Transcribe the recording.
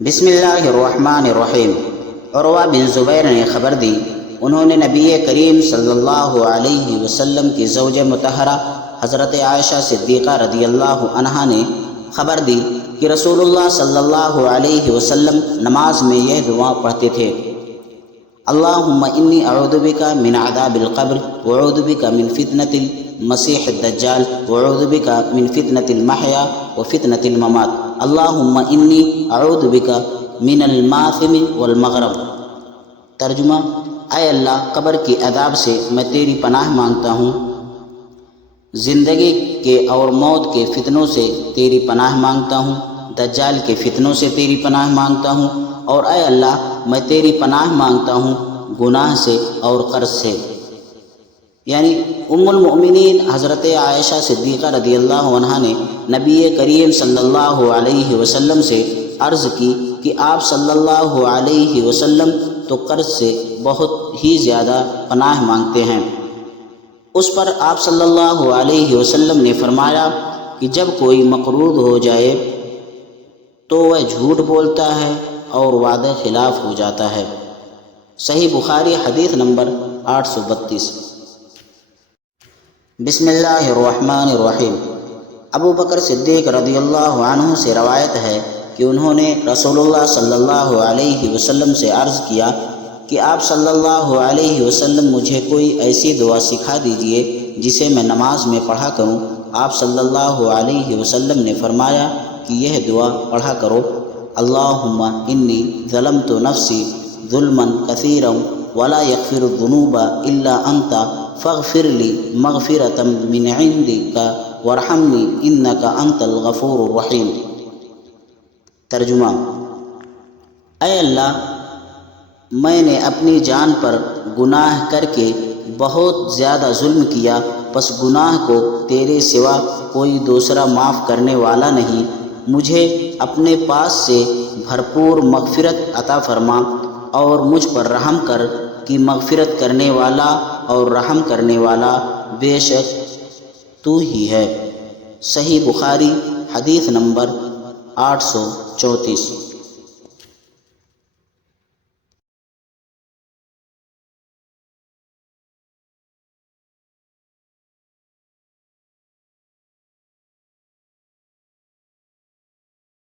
بسم اللہ الرحمن الرحیم۔ عروہ بن زبیر نے خبر دی، انہوں نے نبی کریم صلی اللہ علیہ وسلم کی زوج مطہرہ حضرت عائشہ صدیقہ رضی اللہ عنہا نے خبر دی کہ رسول اللہ صلی اللہ علیہ وسلم نماز میں یہ دعا پڑھتے تھے: اللہم انی اعوذ بک من عذاب القبر واعوذ بک من فتنة المسیح الدجال واعوذ بک من فتنة المحیا وفتنة الممات اللہم انی اعوذ بک من الماثم والمغرب۔ ترجمہ: اے اللہ، قبر کے عذاب سے میں تیری پناہ مانگتا ہوں، زندگی کے اور موت کے فتنوں سے تیری پناہ مانگتا ہوں، دجال کے فتنوں سے تیری پناہ مانگتا ہوں، اور اے اللہ میں تیری پناہ مانگتا ہوں گناہ سے اور قرض سے۔ یعنی ام المؤمنین حضرت عائشہ صدیقہ رضی اللہ عنہا نے نبی کریم صلی اللہ علیہ وسلم سے عرض کی کہ آپ صلی اللہ علیہ وسلم تو قرض سے بہت ہی زیادہ پناہ مانگتے ہیں۔ اس پر آپ صلی اللہ علیہ وسلم نے فرمایا کہ جب کوئی مقروض ہو جائے تو وہ جھوٹ بولتا ہے اور وعدہ خلاف ہو جاتا ہے۔ صحیح بخاری حدیث نمبر 832۔ بسم اللہ الرحمن الرحیم۔ ابو بکر صدیق رضی اللہ عنہ سے روایت ہے کہ انہوں نے رسول اللہ صلی اللہ علیہ وسلم سے عرض کیا کہ آپ صلی اللہ علیہ وسلم مجھے کوئی ایسی دعا سکھا دیجئے جسے میں نماز میں پڑھا کروں۔ آپ صلی اللہ علیہ وسلم نے فرمایا کہ یہ دعا پڑھا کرو: اللہم انی ظلمت نفسی ظلما کثیرا ولا یغفر الذنوب الا انت فاغفر لی مغفرۃ من عندک وارحمنی انک انت الغفور الرحیم۔ ترجمہ: اے اللہ، میں نے اپنی جان پر گناہ کر کے بہت زیادہ ظلم کیا، پس گناہ کو تیرے سوا کوئی دوسرا معاف کرنے والا نہیں، مجھے اپنے پاس سے بھرپور مغفرت عطا فرما اور مجھ پر رحم کر کہ مغفرت کرنے والا اور رحم کرنے والا بے شک تو ہی ہے۔ صحیح بخاری حدیث نمبر 834۔